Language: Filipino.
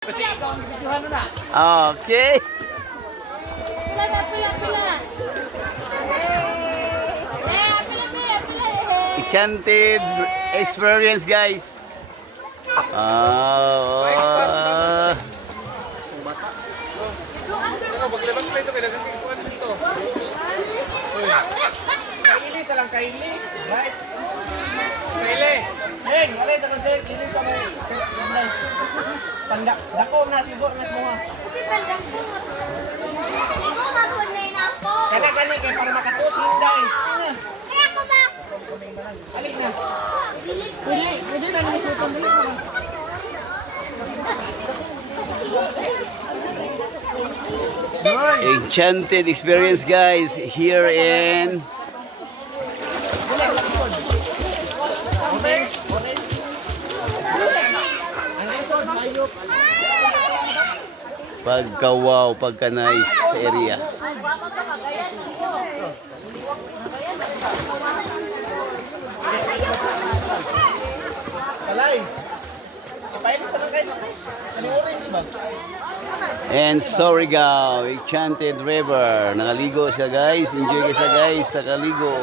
Kasi ikaw ang videohan na. Okay. Pila na, pila, pila. Enchanted experience, guys. Paglabas ito, kailangan ikuan dito. Kaili sa lang, kaili. Right? Kaili. Heng, alay sa konsert, kaili sa may. Dako na, siguro na mga. Kani, kaya para makasuot, hinday. Alik na. Pwede na nasuotan dito. Enchanted experience, guys, here in pagka-wow, pagka-nice sa area. Alay. Kapain sa lang kayo. Ano orange ba? And Surigao, Enchanted River. Nakaligo siya, guys. Enjoy kayo siya, guys, sa kaligo.